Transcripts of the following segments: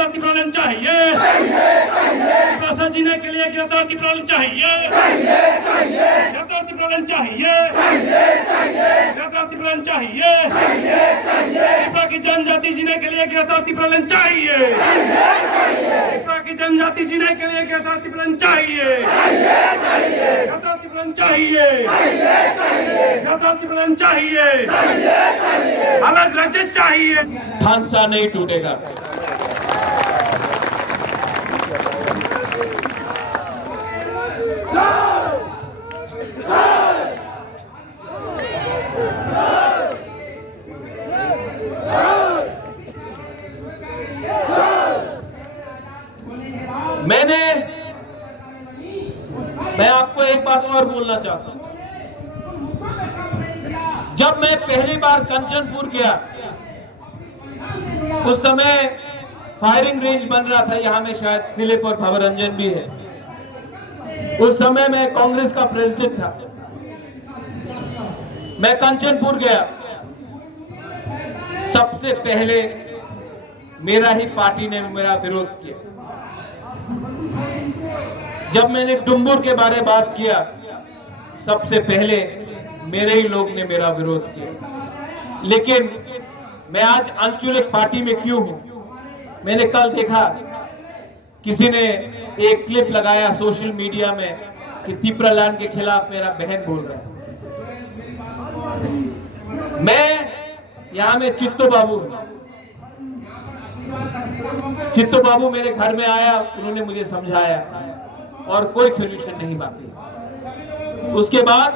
गिरफ्तार प्रकरण चाहिए, पैसा जीने के लिए गिरफ्तार प्रकरण चाहिए, गिरफ्तार प्रकरण चाहिए, गिरफ्तार प्रकरण चाहिए, त्रिपुरा की जनजाति जीने के लिए गिरफ्तार प्रकरण चाहिए, त्रिपुरा की जनजाति जीने के लिए गिरफ्तार प्रकरण चाहिए, गिरफ्तार प्रकरण चाहिए, गिरफ्तार प्रकरण चाहिए, अलग रचित चाहिए। थानसा नहीं टूटेगा। मैं आपको एक बात और बोलना चाहता हूं। जब मैं पहली बार कंचनपुर गया, उस समय फायरिंग रेंज बन रहा था। यहां में शायद फिलिप और भवरंजन भी है। उस समय मैं कांग्रेस का प्रेसिडेंट था। मैं कंचनपुर गया, सबसे पहले मेरा ही पार्टी ने मेरा विरोध किया। जब मैंने डुम्बुर के बारे में बात किया, सबसे पहले मेरे ही लोग ने मेरा विरोध किया। लेकिन मैं आज आंचलिक पार्टी में क्यों हूं? मैंने कल देखा किसी ने एक क्लिप लगाया सोशल मीडिया में कि त्रिपुरा लैंड के खिलाफ मेरा बहन बोल रहा है। मैं यहां में चित्तो बाबू मेरे घर में आया, उन्होंने मुझे समझाया और कोई सोल्यूशन नहीं बाकी। उसके बाद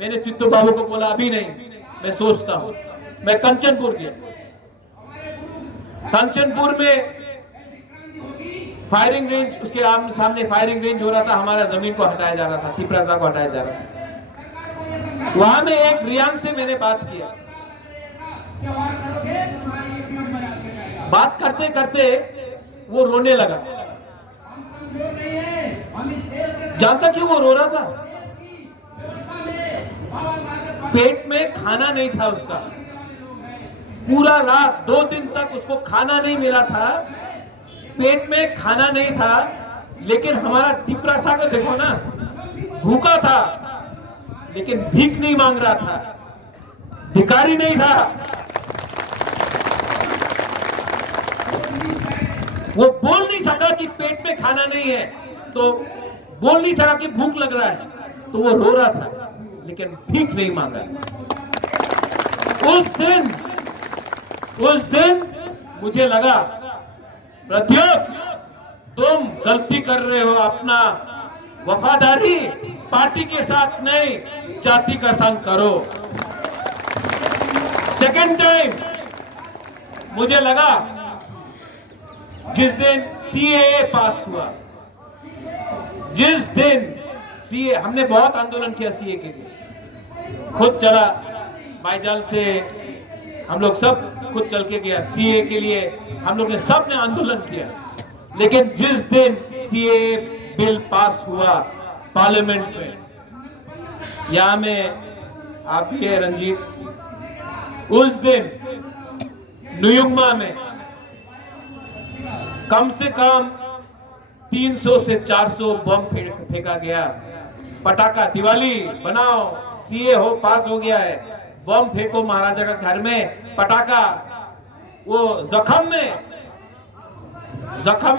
मैंने चित्तो बाबू को बोला अभी नहीं, मैं सोचता हूं। मैं कंचनपुर गया। कंचनपुर में फायरिंग रेंज, उसके सामने फायरिंग रेंज हो रहा था। हमारा जमीन को हटाया जा रहा था, त्रिपुरा को हटाया जा रहा था। वहां में एक रियांग से मैंने बात किया। बात करते करते वो रोने लगा। जानता क्यों वो रो रहा था? पेट में खाना नहीं था उसका। पूरा रात 2 दिन तक उसको खाना नहीं मिला था। पेट में खाना नहीं था। लेकिन हमारा त्रिपुरा सागर देखो ना, भूखा था लेकिन भीख नहीं मांग रहा था, भिखारी नहीं था। वो बोल नहीं सका कि पेट में खाना नहीं है, तो बोल नहीं सका कि भूख लग रहा है, तो वो रो रहा था लेकिन भीख नहीं मांगा। उस दिन मुझे लगा प्रद्योत तुम गलती कर रहे हो। अपना वफादारी पार्टी के साथ नहीं, जाति का संग करो। सेकेंड टाइम मुझे लगा जिस दिन सीएए पास हुआ, जिस दिन सीए, हमने बहुत आंदोलन किया सीए के लिए, खुद चला बाईजाल से, हम लोग सब खुद चल के गया सीए के लिए। हम लोग ने सब ने आंदोलन किया। लेकिन जिस दिन सीए बिल पास हुआ पार्लियामेंट में, यहां में आप भी है रंजीत, उस दिन नुयुंगमा में कम से कम 300 से 400 बम फेंका गया। पटाखा, दिवाली बनाओ, सीए हो पास हो गया है, बम फेंको महाराजा का घर में, पटाखा। वो जख्म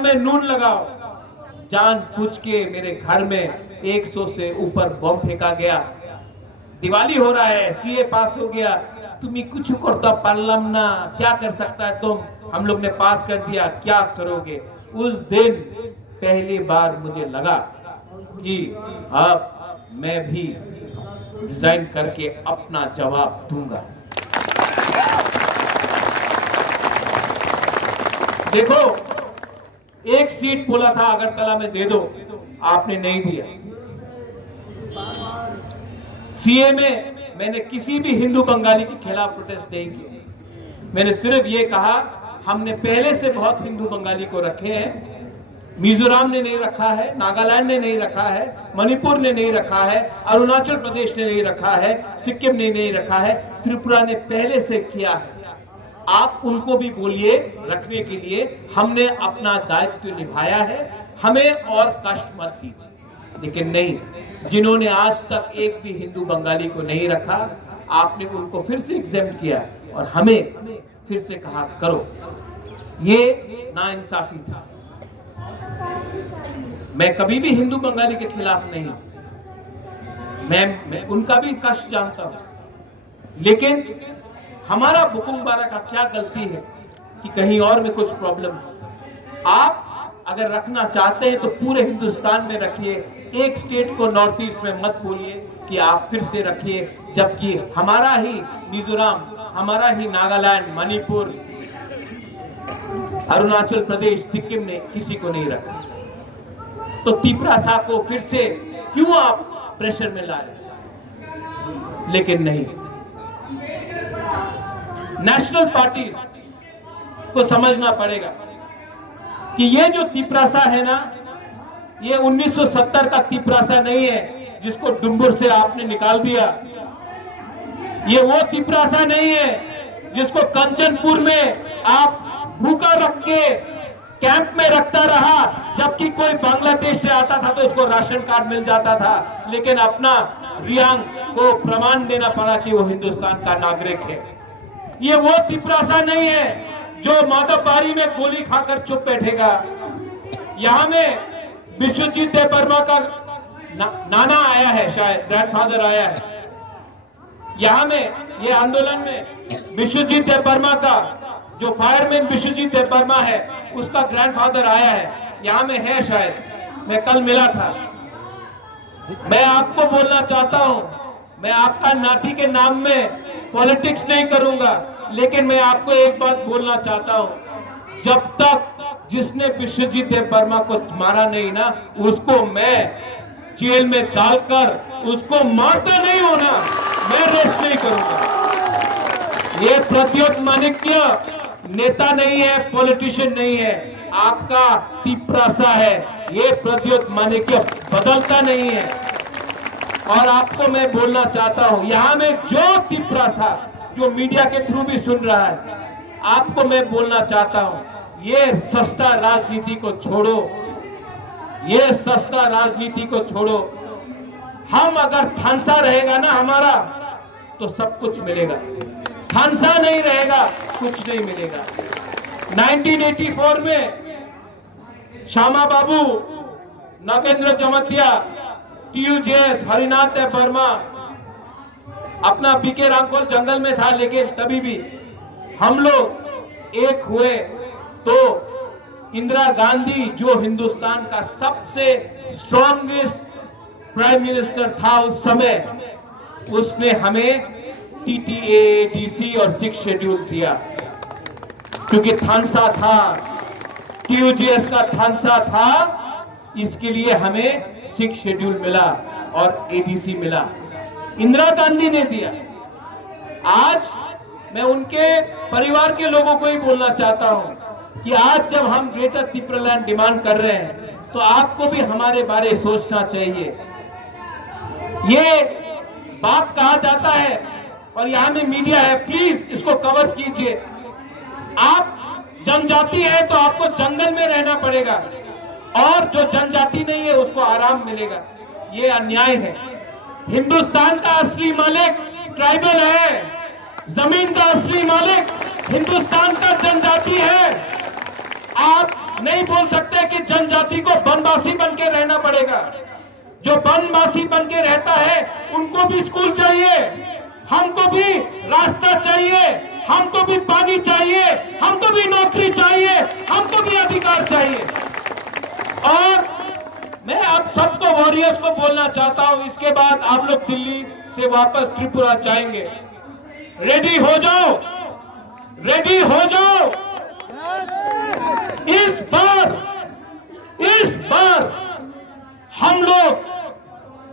में नून लगाओ। जान पूछ के मेरे घर में 100 से ऊपर बम फेंका गया। दिवाली हो रहा है, सीए पास हो गया, तुम्हें कुछ करता पार्लम ना, क्या कर सकता है तुम? हम लोग ने पास कर दिया, क्या करोगे? उस दिन पहली बार मुझे लगा कि अब मैं भी रिजाइन करके अपना जवाब दूंगा। देखो, एक सीट बोला था अगरतला में दे दो, आपने नहीं दिया। सीए में मैंने किसी भी हिंदू बंगाली के खिलाफ प्रोटेस्ट नहीं किया। मैंने सिर्फ ये कहा, हमने पहले से बहुत हिंदू बंगाली को रखे हैं। मिजोरम ने नहीं रखा है, नागालैंड ने नहीं रखा है, मणिपुर ने नहीं रखा है, अरुणाचल प्रदेश ने नहीं रखा है, सिक्किम ने नहीं रखा है, त्रिपुरा ने पहले से किया है। आप उनको भी बोलिए रखने के लिए। हमने अपना दायित्व निभाया है, हमें और कष्ट मत दीजिए। लेकिन नहीं, जिन्होंने आज तक एक भी हिंदू बंगाली को नहीं रखा, आपने उनको फिर से एग्जेम्प्ट किया और हमें फिर से कहा करो। ये नाइंसाफी था। मैं कभी भी हिंदू बंगाली के खिलाफ नहीं, मैं उनका भी कष्ट जानता हूं, लेकिन हमारा बुकुमबारा का क्या गलती है कि कहीं और में कुछ प्रॉब्लम हो। आप अगर रखना चाहते हैं तो पूरे हिंदुस्तान में रखिए, एक स्टेट को नॉर्थ ईस्ट में मत बोलिए कि आप फिर से रखिए, जबकि हमारा ही मिजोरम, हमारा ही नागालैंड, मणिपुर, अरुणाचल प्रदेश, सिक्किम ने किसी को नहीं रखा। तो तिपरासा को फिर से क्यों आप प्रेशर में लाए? लेकिन नहीं, नेशनल पार्टी को समझना पड़ेगा कि ये जो तिपरासा है ना, ये 1970 का तिपरासा नहीं है जिसको डुम्बुर से आपने निकाल दिया। ये वो तिपरासा नहीं है जिसको कंचनपुर में आप भूखा रख के कैंप में रखता रहा, जबकि कोई बांग्लादेश से आता था तो उसको राशन कार्ड मिल जाता था, लेकिन अपना रियांग को प्रमाण देना पड़ा कि वो हिंदुस्तान का नागरिक है। ये वो तिपरासा नहीं है जो माधवबारी में गोली खाकर चुप बैठेगा। यहां में विश्वजीत देवबर्मा का नाना आया है, शायद ग्रैंडफादर आया है। यहां में ये आंदोलन में विश्वजीत देवबर्मा का, जो फायरमैन विश्वजीत देवबर्मा है, उसका ग्रैंडफादर आया है, यहां में है शायद, मैं कल मिला था। मैं आपको बोलना चाहता हूं, मैं आपका नाती के नाम में पॉलिटिक्स नहीं करूंगा, लेकिन मैं आपको एक बात बोलना चाहता हूं, जब तक जिसने विश्वजीत देवबर्मा को मारा नहीं ना, उसको मैं जेल में डालकर उसको मारता नहीं होना, मैं रेस्ट नहीं करूंगा। ये प्रद्योत माणिक्य नेता नहीं है, पॉलिटिशियन नहीं है, आपका तिपरासा है। ये प्रद्योत माणिक्य बदलता नहीं है। और आपको मैं बोलना चाहता हूं, यहां में जो तिपरासा जो मीडिया के थ्रू भी सुन रहा है, आपको मैं बोलना चाहता हूं, ये सस्ता राजनीति को छोड़ो, ये सस्ता राजनीति को छोड़ो। हम अगर थानसा रहेगा ना हमारा, तो सब कुछ मिलेगा। थानसा नहीं रहेगा, कुछ नहीं मिलेगा। 1984 में श्यामा बाबू, नागेंद्र जमतिया, TUJS, हरिनाथ देवबर्मा, अपना बीके रामकोल जंगल में था, लेकिन तभी भी हम लोग एक हुए तो इंदिरा गांधी, जो हिंदुस्तान का सबसे स्ट्रॉन्गेस्ट प्राइम मिनिस्टर था उस समय, उसने हमें TTA, DC और 6 शेड्यूल दिया, क्योंकि थानसा था, TUJS का थानसा था, इसके लिए हमें 6 शेड्यूल मिला और ADC मिला, इंदिरा गांधी ने दिया। आज मैं उनके परिवार के लोगों को ही बोलना चाहता हूं कि आज जब हम ग्रेटर त्रिपुरालैंड डिमांड कर रहे हैं, तो आपको भी हमारे बारे सोचना चाहिए। ये बात कहा जाता है और यहां में मीडिया है, प्लीज इसको कवर कीजिए। आप जनजाति है तो आपको जंगल में रहना पड़ेगा, और जो जनजाति नहीं है उसको आराम मिलेगा। ये अन्याय है। हिंदुस्तान का असली मालिक ट्राइबल है, जमीन का असली मालिक हिंदुस्तान का जनजाति है। आप नहीं बोल सकते कि जनजाति को बनवासी बन के रहना पड़ेगा। जो बनवासी बन के रहता है उनको भी स्कूल चाहिए, हमको भी रास्ता चाहिए, हमको भी पानी चाहिए, हमको भी नौकरी चाहिए, हमको भी अधिकार चाहिए। और मैं आप सबको वॉरियर्स को बोलना चाहता हूं, इसके बाद आप लोग दिल्ली से वापस त्रिपुरा जाएंगे, रेडी हो जाओ, रेडी हो जाओ। इस बार हम लोग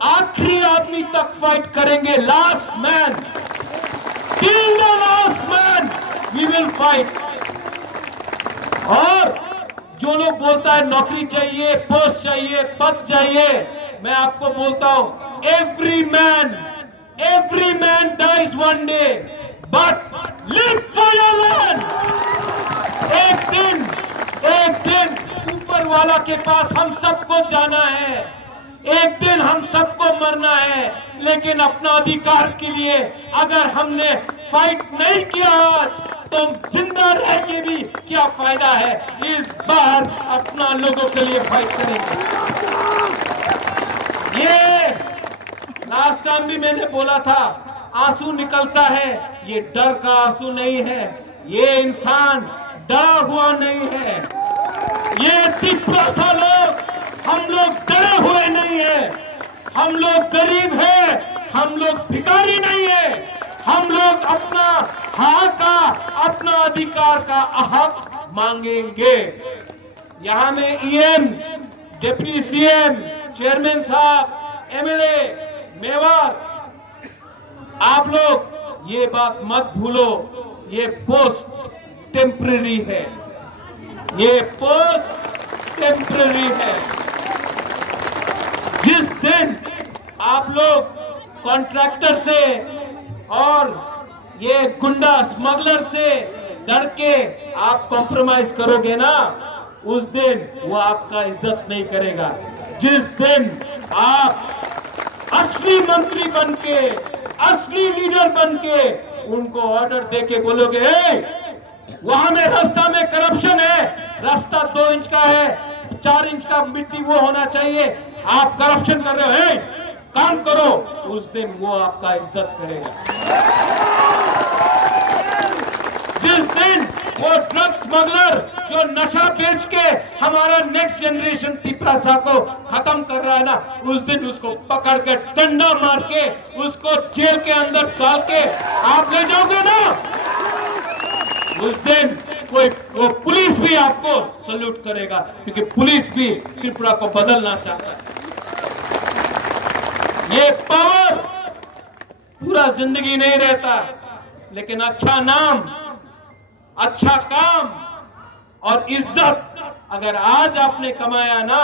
आखिरी आदमी तक फाइट करेंगे, last man, till the last man we will fight. और जो लोग बोलता है नौकरी चाहिए, पोस्ट चाहिए, पद चाहिए, मैं आपको बोलता हूं every man dies one day, but live for your land. एक दिन ऊपर वाला के पास हम सबको जाना है, एक दिन हम सबको मरना है, लेकिन अपना अधिकार के लिए अगर हमने फाइट नहीं किया आज तो जिंदा रह के भी क्या फायदा है। इस बार अपना लोगों के लिए फाइट करेंगे। ये लास्ट टाइम भी मैंने बोला था, आंसू निकलता है, ये डर का आंसू नहीं है, ये इंसान डरा हुआ नहीं है। ये तिप्रासा लोग, हम लोग डरे हुए नहीं है, हम लोग गरीब हैं, हम लोग भिखारी नहीं है, हम लोग अपना हक का, अपना अधिकार का हक मांगेंगे। यहां में ईएम, डिप्टी सीएम, चेयरमैन साहब, एमएलए, मेवार, आप लोग ये बात मत भूलो, ये पोस्ट टेम्पररी है, ये पोस्ट टेम्पररी है। जिस दिन आप लोग कॉन्ट्रैक्टर से और ये गुंडा स्मगलर से डर के आप कॉम्प्रोमाइज करोगे ना, उस दिन वो आपका इज्जत नहीं करेगा। जिस दिन आप असली मंत्री बनके, असली लीडर बनके उनको ऑर्डर देके बोलोगे, वहां में रास्ता में करप्शन है, रास्ता 2 इंच का है, 4 इंच का मिट्टी वो होना चाहिए, आप करप्शन कर रहे हो, काम करो, उस दिन वो आपका इज्जत करेगा। जिस दिन वो ड्रग स्मगलर जो नशा बेच के हमारा नेक्स्ट जनरेशन तिप्रासा को खत्म कर रहा है ना, उस दिन उसको पकड़ के डंडा मार के उसको जेल के अंदर डाल के आप ले जाओगे ना, उस दिन वो पुलिस भी आपको सल्यूट करेगा, क्योंकि पुलिस भी त्रिपुरा को बदलना चाहता है। ये पावर पूरा जिंदगी नहीं रहता, लेकिन अच्छा नाम, अच्छा काम और इज्जत अगर आज आपने कमाया ना,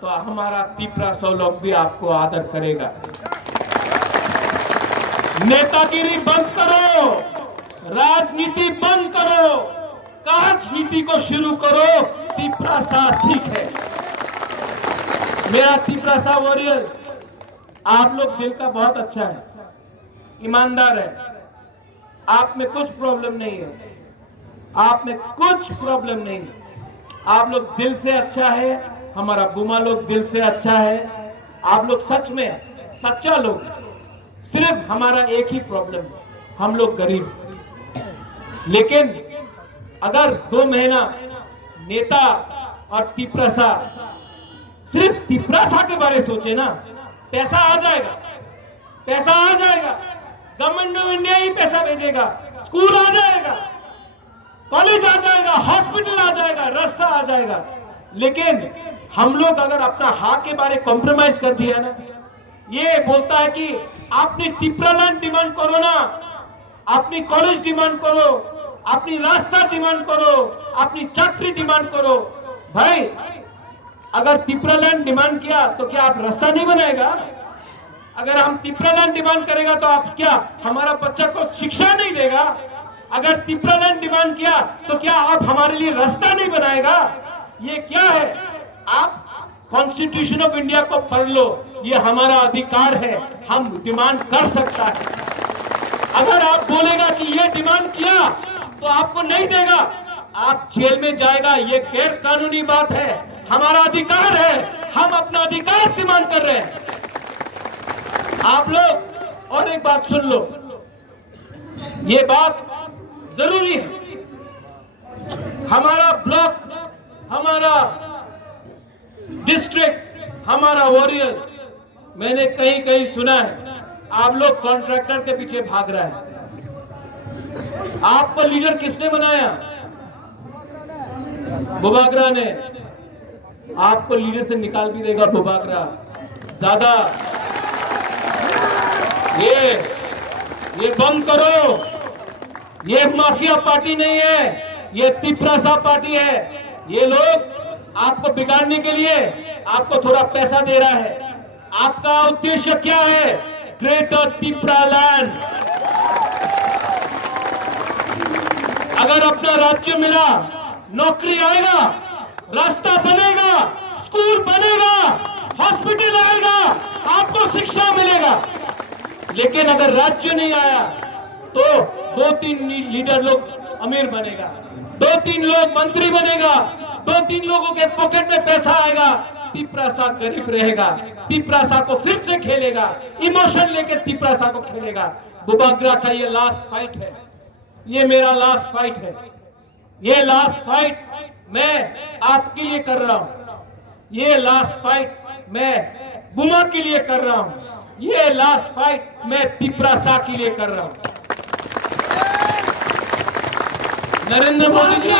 तो हमारा तिप्रासा लोग भी आपको आदर करेगा। नेतागिरी बंद करो, राजनीति बंद करो, राजनीति को शुरू करो। तिप्रासा ठीक है। मेरा तिप्रासा वॉरियर्स, आप लोग दिल का बहुत अच्छा है, ईमानदार है, आप में कुछ प्रॉब्लम नहीं है, आप में कुछ प्रॉब्लम नहीं है, आप लोग दिल से अच्छा है, हमारा बुमा लोग दिल से अच्छा है, आप लोग सच में सच्चा लोग। सिर्फ हमारा एक ही प्रॉब्लम है, हम लोग गरीब। लेकिन अगर 2 महीना नेता और तिप्रासा, सिर्फ तिप्रासा के बारे में सोचे ना, पैसा आ जाएगा, पैसा आ जाएगा, गवर्नमेंट ऑफ इंडिया ही पैसा भेजेगा, स्कूल आ जाएगा, कॉलेज आ जाएगा, हॉस्पिटल आ जाएगा, रास्ता आ जाएगा। लेकिन हम लोग अगर अपना हक के बारे कॉम्प्रोमाइज कर दिया ना, ये बोलता है कि आपने तिप्रालैंड डिमांड करो ना, अपनी कॉलेज डिमांड करो, अपनी रास्ता डिमांड करो, अपनी चाकरी डिमांड करो। भाई अगर तिप्रालैंड डिमांड किया तो क्या आप रास्ता नहीं बनाएगा? अगर हम तिप्रालैंड डिमांड करेगा तो आप क्या हमारा बच्चा को शिक्षा नहीं देगा? अगर तिप्रालैंड डिमांड किया तो क्या आप हमारे लिए रास्ता नहीं बनाएगा? ये क्या है? आप कॉन्स्टिट्यूशन ऑफ इंडिया को पढ़ लो, ये हमारा अधिकार है, हम डिमांड कर सकता है। अगर आप बोलेगा कि ये डिमांड किया तो आपको नहीं देगा, आप जेल में जाएगा, ये गैर कानूनी बात है, हमारा अधिकार है, हम अपना अधिकार डिमांड कर रहे हैं। आप लोग और एक बात सुन लो, ये बात जरूरी है, हमारा ब्लॉक, हमारा डिस्ट्रिक्ट, हमारा वॉरियर्स, मैंने कहीं कहीं सुना है आप लोग कॉन्ट्रैक्टर के पीछे भाग रहा है। आपको लीडर किसने बनाया? बुबागरा ने। आपको लीडर से निकाल भी देगा बुबागरा। दादा ये बंद करो, ये माफिया पार्टी नहीं है, ये तिप्रासा पार्टी है। ये लोग आपको बिगाड़ने के लिए आपको थोड़ा पैसा दे रहा है। आपका उद्देश्य क्या है? ग्रेटर तिप्रालैंड। अगर अपना राज्य मिला, नौकरी आएगा, रास्ता बनेगा, स्कूल बनेगा, हॉस्पिटल आएगा, आपको शिक्षा मिलेगा। लेकिन अगर राज्य नहीं आया तो 2-3 लीडर लोग अमीर बनेगा, 2-3 लोग मंत्री बनेगा, 2-3 लोगों के पॉकेट में पैसा आएगा, तिपरासा गरीब रहेगा, तिपरासा को फिर से खेलेगा, इमोशन लेके तिपरासा को खेलेगा। बुबागरा का ये लास्ट फाइट है, ये मेरा लास्ट फाइट है, ये लास्ट फाइट मैं आपके लिए कर रहा हूं, ये लास्ट फाइट मैं बुमा के लिए कर रहा हूं, ये लास्ट फाइट मैं तिपरासा के लिए कर रहा हूं। नरेंद्र मोदी जी,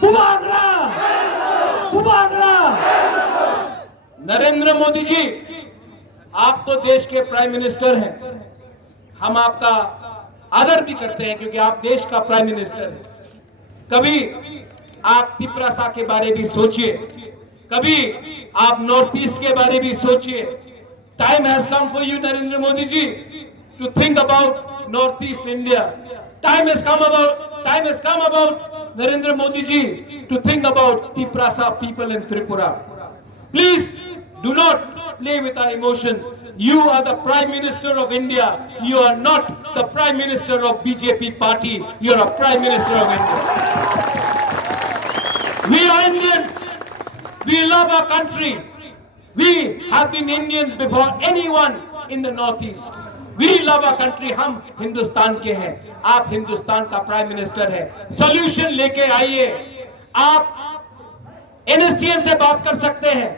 बुबागरा, बुबागरा। नरेंद्र मोदी जी, आप तो देश के प्राइम मिनिस्टर हैं, हम आपका आदर भी करते हैं क्योंकि आप देश का प्राइम मिनिस्टर हैं। कभी आप तिपरासा के बारे भी सोचिए, कभी आप नॉर्थ ईस्ट के बारे भी सोचिए। Time has come for you Narendra Modi ji to think about north east India. Time has come about Narendra Modi ji to think about Tiprasa people in Tripura. Please do not play with our emotions. You are the Prime Minister of India. You are not the Prime Minister of BJP party. You are a Prime Minister of India. We are Indians. We love our country. We have been Indians before anyone in the Northeast. We love our country. हम हिंदुस्तान के हैं, आप हिंदुस्तान का prime minister है। Solution लेके आइए। आप NSCN से बात कर सकते हैं,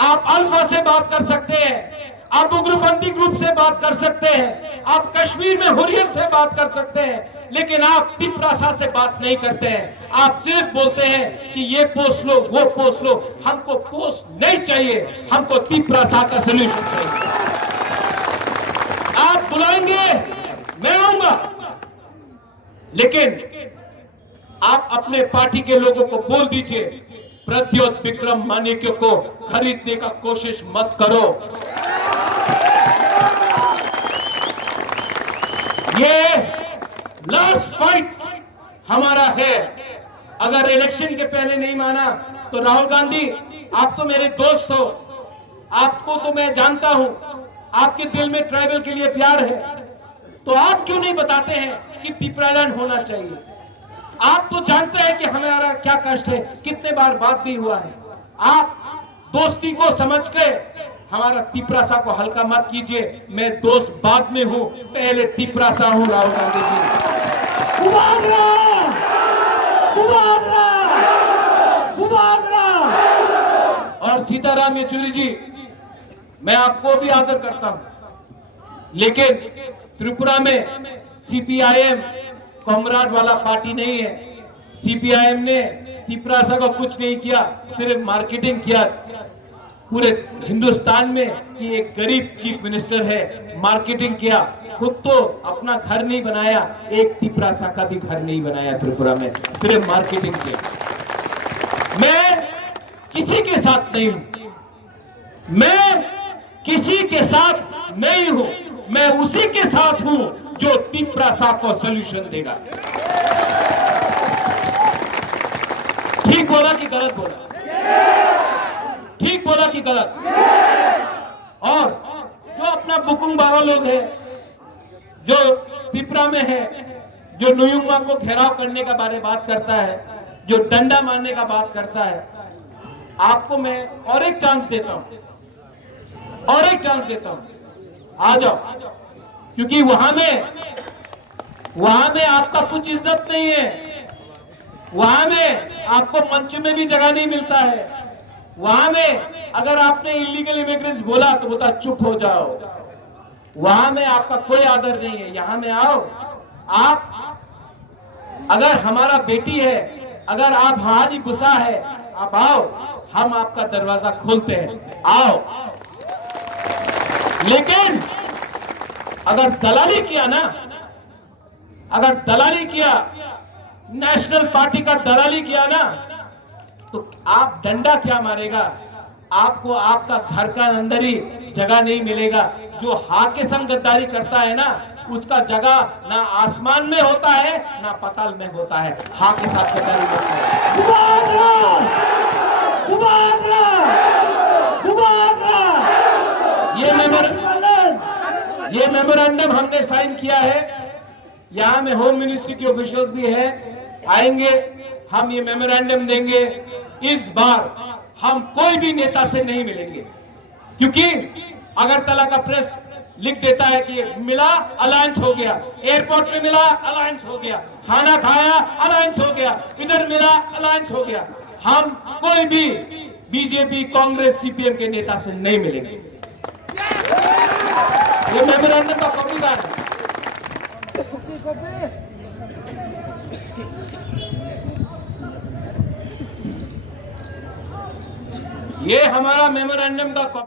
आप अल्फा से बात कर सकते हैं, आप उग्रपंथी ग्रुप से बात कर सकते हैं, आप कश्मीर में हुर्रियत से बात कर सकते हैं, लेकिन आप तिपरासा से बात नहीं करते हैं। आप सिर्फ बोलते हैं कि ये पोस्ट लो, वो पोस्ट लो। हमको पोस्ट नहीं चाहिए, हमको तिपरासा का सोल्यूशन चाहिए। आप बुलाएंगे, मैं आऊंगा, लेकिन आप अपने पार्टी के लोगों को बोल दीजिए, प्रद्योत विक्रम मानिक्य को खरीदने का कोशिश मत करो। ये लास्ट फाइट हमारा है। अगर इलेक्शन के पहले नहीं माना तो राहुल गांधी, आप तो मेरे दोस्त हो, आपको तो मैं जानता हूं, आपके दिल में ट्राइबल के लिए प्यार है, तो आप क्यों नहीं बताते हैं कि तिपरालैंड होना चाहिए? आप तो जानते हैं कि हमारा क्या कष्ट है, कितने बार बात भी हुआ है। आप दोस्ती को समझ के हमारा तिपरासा को हल्का मत कीजिए। मैं दोस्त बाद में हूं, पहले तिपरासा हूं। राहुल गांधी जी, बुबागरा, बुबागरा, बुबागरा। और सीताराम येचुरी जी, मैं आपको भी आदर करता हूं, लेकिन त्रिपुरा में CPIM कॉमराड वाला पार्टी नहीं है। CPIM ने तिपरासा को कुछ नहीं किया, सिर्फ मार्केटिंग किया पूरे हिंदुस्तान में कि एक गरीब चीफ मिनिस्टर है, मार्केटिंग किया। खुद तो अपना घर नहीं बनाया, एक तिपरासा का भी घर नहीं बनाया त्रिपुरा में, सिर्फ मार्केटिंग किया। मैं किसी के साथ नहीं हूं, मैं किसी के साथ नहीं हूं, मैं उसी के साथ हूं जो तिपरासा को सोल्यूशन देगा। ठीक बोला कि गलत बोला? ठीक बोला कि गलत? और जो अपना बुकुंग बारा लोग हैं, जो त्रिपुरा में है, जो नुयुंगमा को घेराव करने का बारे बात करता है, जो डंडा मारने का बात करता है, आपको मैं और एक चांस देता हूं, और एक चांस देता हूं, आ जाओ। क्योंकि वहां में आपका कुछ इज्जत नहीं है, वहां में आपको मंच में भी जगह नहीं मिलता है। वहां में अगर आपने इलीगल इमिग्रेंट्स बोला तो बोलता चुप हो जाओ। वहां में आपका कोई आदर नहीं है। यहां में आओ, आप अगर हमारा बेटी है, अगर आप हमारी गुस्सा है, आप आओ, हम आपका दरवाजा खोलते हैं, आओ। लेकिन अगर दलाली किया ना, अगर दलाली किया, नेशनल पार्टी का दलाली किया ना, तो आप डंडा क्या मारेगा? आपको आपका घर का अंदर ही जगह नहीं मिलेगा। जो हा के संग गद्दारी करता है ना, उसका जगह ना आसमान में होता है ना पताल में होता है। हाँ के साथ ये मेमोरेंडम हमने साइन किया है। यहाँ में होम मिनिस्ट्री के ऑफिशियल्स भी है, आएंगे, हम ये मेमोरेंडम देंगे। इस बार हम कोई भी नेता से नहीं मिलेंगे, क्योंकि अगरतला का प्रेस लिख देता है कि मिला अलायंस हो गया, एयरपोर्ट में मिला अलायंस हो गया, खाना खाया अलायंस हो गया, इधर मिला अलायंस हो गया। हम कोई भी बीजेपी, कांग्रेस, सीपीएम के नेता से नहीं मिलेंगे। ये मेमोरेंडम का कॉपीदार है। ये हमारा मेमोरेंडम का